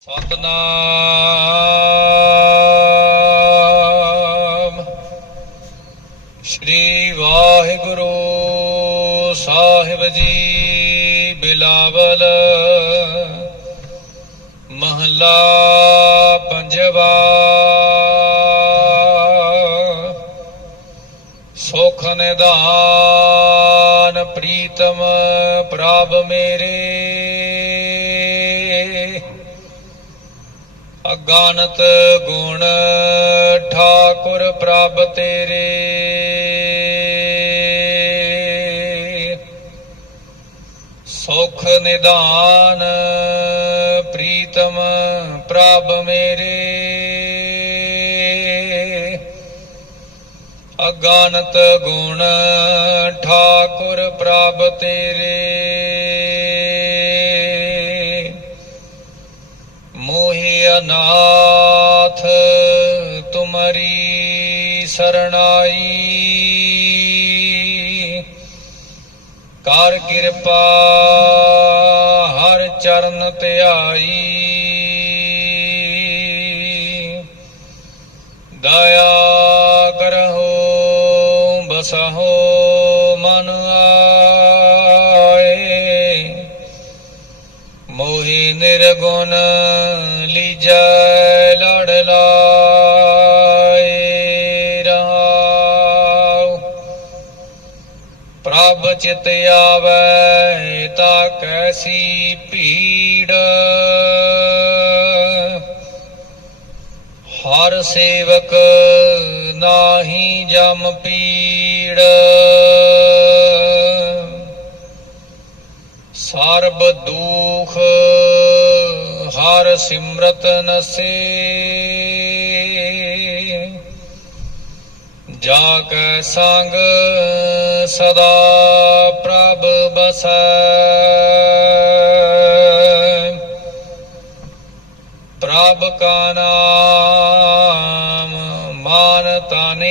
ਸਤਨਾਮ। ਸ੍ਰੀ ਵਾਹਿਗੁਰੂ ਸਾਹਿਬ ਜੀ ਬਿਲਾਵਲ। ਮਹਲਾ ਪੰਜਵਾ। ਸੁਖ ਨਿਧਾਨ ਪ੍ਰੀਤਮ ਪ੍ਰਭ ਮੇਰੇ। ਅਗਾਨਤ ਗੁਣ ਠਾਕੁਰ ਪ੍ਰਭ ਤੇਰੇ। ਸੁਖ ਨਿਦਾਨ ਪ੍ਰੀਤਮ ਪ੍ਰਭ ਮੇਰੇ। ਅਗਾਨਤ ਗੁਣ ਠਾਕੁਰ ਪ੍ਰਭ ਤੇਰੇ। ਨਾਥ ਅਨਾਥ ਤੁਮਰੀ ਸਰਣਾਈ। ਕਰ ਕਿਰਪਾ ਹਰ ਚਰਨ ਧਿਆਈ। ਦਇਆ ਕਰਹੁ ਬਸਹੁ ਮਨ ਆਏ ਨਿਰਗੁਣ ਲੀਜੈ ਲੜ ਲਾਏ ਰਹਾਉ। ਪ੍ਰਭ ਚਿਤ ਆਵੈ ਤਾ ਕੈਸੀ ਭੀੜ। ਹਰ ਸੇਵਕ ਨਾਹੀ ਜਮ ਪੀੜ। ਸਰਬ ਦੁਖ ਹਰ ਸਿਮਰਤ ਨਸੇ। ਜਾ ਕੈ ਸੰਗ ਸਦਾ ਪ੍ਰਭ ਬਸੈ। ਪ੍ਰਭ ਕਾ ਨਾਮ ਮਾਨ ਤਨ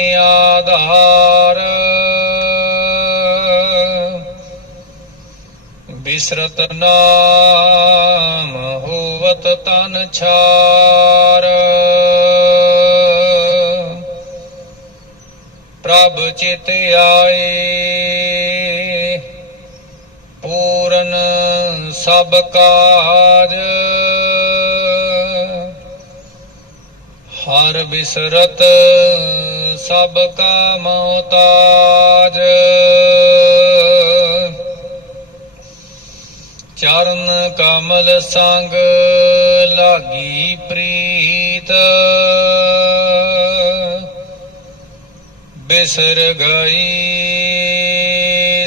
ਬਿਸਰਤ ਨਾਮ ਹੋਵਤ ਤਨ ਛਾਰ। ਪ੍ਰਭ ਚਿਤ ਆਏ, ਪੂਰਨ ਸਭ ਕਾਜ। ਹਰ ਬਿਸਰਤ ਸਭ ਕਾ ਮਹਤਾਜ ਚਰਨ ਕਮਲ ਸੰਗ ਲਾਗੀ ਪ੍ਰੀਤ। ਬਿਸਰ ਗਈ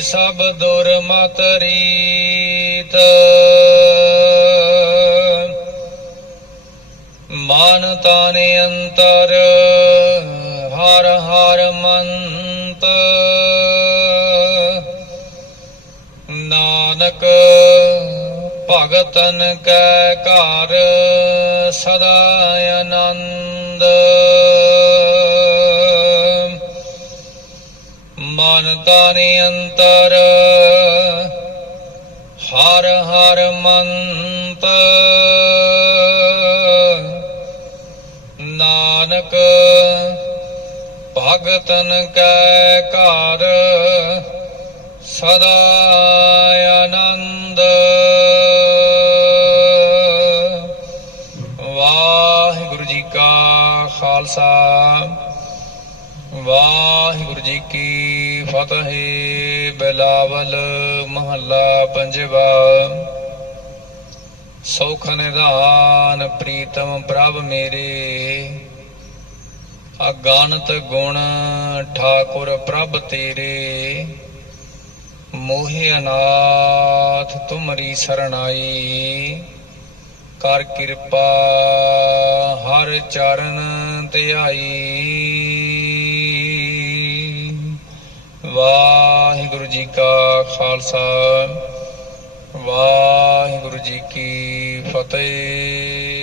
ਸਭ ਦੁਰਮਤ ਰੀਤ। ਮਨ ਤਾਨੇ ਅੰਤਰ, ਹਰ ਹਰ ਮੰਤ। ਨਾਨਕ ਭਗਤਨ ਕੈ ਘਰ ਸਦਾ ਆਨੰਦ। ਮਨ ਤਾਨੇ ਅੰਤਰ, ਹਰ ਹਰ ਮੰਤ। ਨਾਨਕ ਭਗਤਨ ਕੈ ਘਰ ਸਦਾ ਖਾਲਸਾ। ਵਾਹਿਗੁਰੂ ਜੀ ਕੀ ਫਤਿਹ, ਬਿਲਾਵਲ ਮਹੱਲਾ ਪੰਜਵਾ। ਸੌਖ ਨਿਧਾਨ ਪ੍ਰੀਤਮ ਪ੍ਰਭ ਮੇਰੇ ਅਗਾਨਤ ਗੁਣ ਠਾਕੁਰ ਪ੍ਰਭ ਤੇਰੇ। ਮੋਹਿ ਅਨਾਥ ਤੁਮਰੀ ਸਰਣਾਈ ਕਰ ਕਿਰਪਾ ਹਰ ਚਰਨ ਧਿਆਈ। ਵਾਹਿਗੁਰੂ ਜੀ ਕਾ ਖਾਲਸਾ ਵਾਹਿਗੁਰੂ ਜੀ ਕੀ ਫਤਿਹ।